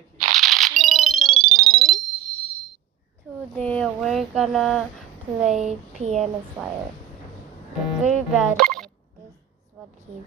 Hello guys, today we're gonna play Piano Fire. I'm very bad at this one game.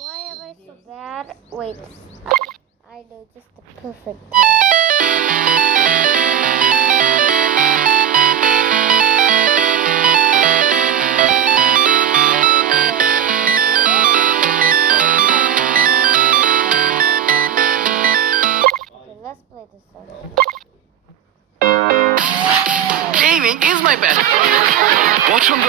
Why am I so bad? Wait, I know just the perfect time. Okay, let's play this song. Gaming is my best. পছন্দ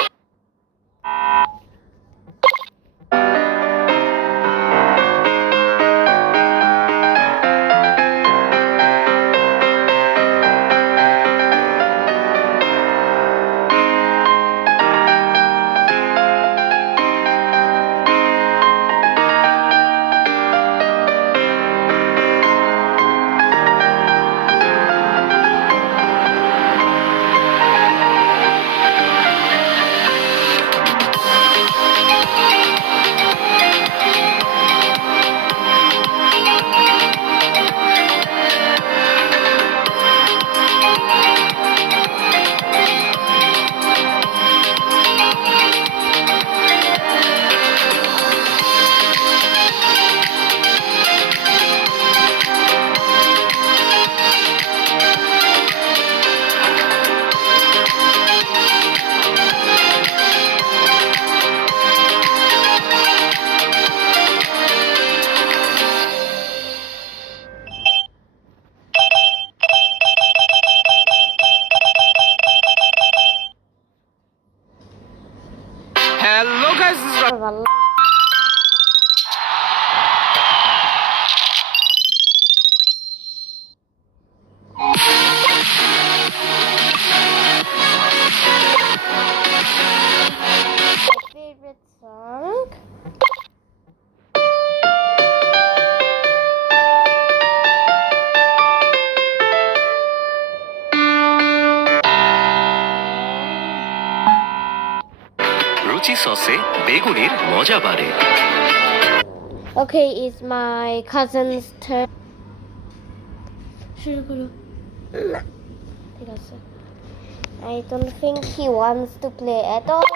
Hello guys, this is Vallahi. My favorite song. রুচি সসে বেগুনির মজা বাড়ে। Okay, it's my cousin's turn. শুরু করো। ঠিক আছে। I don't think he wants to play at all.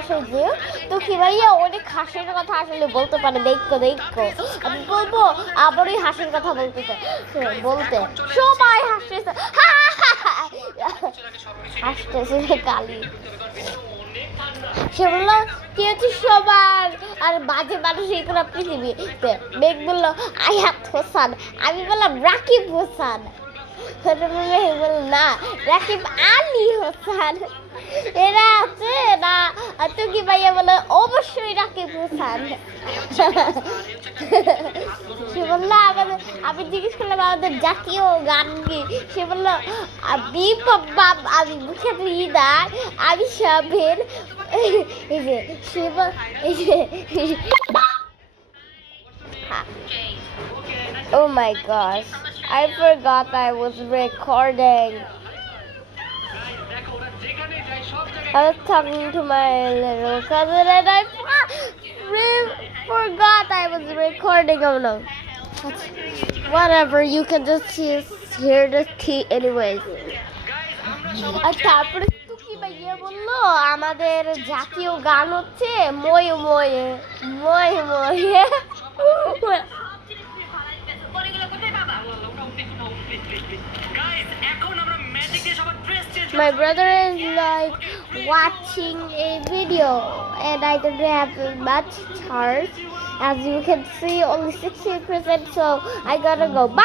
বাসায় যেও টুকি ভাইয়া অনেক হাসির কথা আসলে বলতে পারে, দেখো দেখো আমি বলবো আবার ওই হাসির কথা বলতে সবাই হাসতেছে, হাসতেছে কালি। সে বললো কি হচ্ছে সবার আর বাজে মানুষ এই পুরো পৃথিবীতে। মেঘ বললো আয়াত হোসেন, আমি বললাম রাকিব হোসেন, বলল না রাকিব আলী হোসেন, এরা আছে না। টুকি ভাইয়া বলে অবশ্যই রাকিব হোসেন। সে বললো আমি জিজ্ঞেস করলাম আমাদের জাতীয় গান কি, সে বললো আমি আমি মুখে দিদার আমি সাবের। এই যে সে এই যে oh my gosh, I forgot I was recording. I was talking to my little cousin and I forgot I was recording. Oh no. Whatever, you can just hear the tea anyways. আর তারপরে টুকি ভাইয়া বললো আমাদের জাতীয় গান হচ্ছে ময়ে ময়ে ময়ে ময়ে। My brother is like watching a video and I don't have much charge. As you can see, only 60%, so I gotta go. Bye!